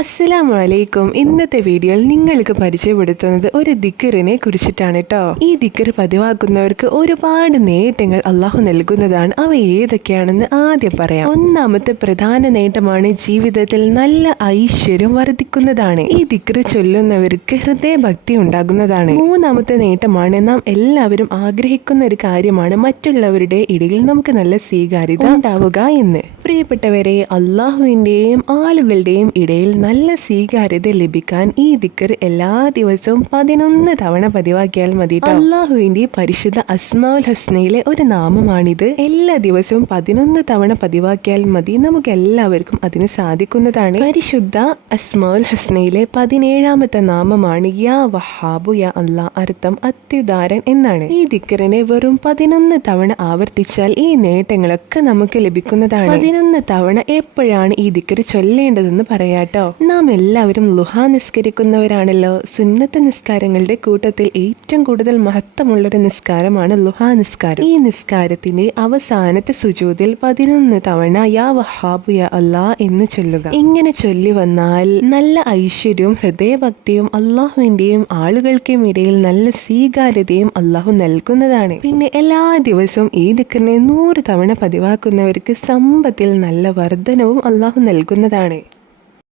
അസ്സലാമു അലൈക്കും. ഇന്നത്തെ വീഡിയോയിൽ നിങ്ങൾക്ക് പരിചയപ്പെടുത്തുന്നത് ഒരു ദിക്റിനെ കുറിച്ചിട്ടാണ് കേട്ടോ. ഈ ദിക്ർ പതിവാക്കുന്നവർക്ക് ഒരുപാട് നേട്ടങ്ങൾ അള്ളാഹു നൽകുന്നതാണ്. അവ ഏതൊക്കെയാണെന്ന് ആദ്യം പറയാം. ഒന്നാമത്തെ പ്രധാന നേട്ടമാണ് ജീവിതത്തിൽ നല്ല ഐശ്വര്യം വർദ്ധിക്കുന്നതാണ്. ഈ ദിക്ർ ചൊല്ലുന്നവർക്ക് ഹൃദയഭക്തി ഉണ്ടാകുന്നതാണ്. മൂന്നാമത്തെ നേട്ടമാണ് നാം എല്ലാവരും ആഗ്രഹിക്കുന്ന ഒരു കാര്യമാണ് മറ്റുള്ളവരുടെ ഇടയിൽ നമുക്ക് നല്ല സ്വീകാര്യത ഉണ്ടാവുക എന്ന്. പ്രിയപ്പെട്ടവരെ, അള്ളാഹുവിന്റെയും ആളുകളുടെയും ഇടയിൽ നല്ല സ്വീകാര്യത ലഭിക്കാൻ ഈ ദിക്ർ എല്ലാ ദിവസവും 11 തവണ പതിവാക്കിയാൽ മതി. അള്ളാഹുവിന്റെ പരിശുദ്ധ അസ്മാഉൽ ഹുസ്നയിലെ ഒരു നാമമാണിത്. എല്ലാ ദിവസവും 11 തവണ പതിവാക്കിയാൽ മതി. നമുക്ക് എല്ലാവർക്കും അതിന് സാധിക്കുന്നതാണ്. പരിശുദ്ധ അസ്മാഉൽ ഹുസ്നയിലെ 17ാമത്തെ നാമമാണ് യാ വഹാബു യാ അല്ലാ. അർത്ഥം അത്യുദാരൻ എന്നാണ്. ഈ ദിക്റിനെ വെറും 11 തവണ ആവർത്തിച്ചാൽ ഈ നേട്ടങ്ങളൊക്കെ നമുക്ക് ലഭിക്കുന്നതാണ്. 11 തവണ എപ്പോഴാണ് ഈ ദിക്ർ ചൊല്ലേണ്ടതെന്ന് പറയാട്ടോ. നാം എല്ലാവരും ളുഹാ നിസ്കരിക്കുന്നവരാണല്ലോ. സുന്നത്ത് നിസ്കാരങ്ങളുടെ കൂട്ടത്തിൽ ഏറ്റവും കൂടുതൽ മഹത്വമുള്ളൊരു നിസ്കാരമാണ് ളുഹാ നിസ്കാരം. ഈ നിസ്കാരത്തിന്റെ അവസാനത്തെ സുജൂദിൽ 11 തവണ യാ വഹാബു യാ അല്ലാ എന്ന് ചൊല്ലുക. ഇങ്ങനെ ചൊല്ലി വന്നാൽ നല്ല ഐശ്വര്യവും ഹൃദയഭക്തിയും അള്ളാഹുവിന്റെയും ആളുകൾക്കും ഇടയിൽ നല്ല സ്വീകാര്യതയും അള്ളാഹു നൽകുന്നതാണ്. പിന്നെ എല്ലാ ദിവസവും ഈ ദിക്റിനെ 100 തവണ പതിവാക്കുന്നവർക്ക് സമ്പത്തിൽ നല്ല വർധനവും അള്ളാഹു നൽകുന്നതാണ്.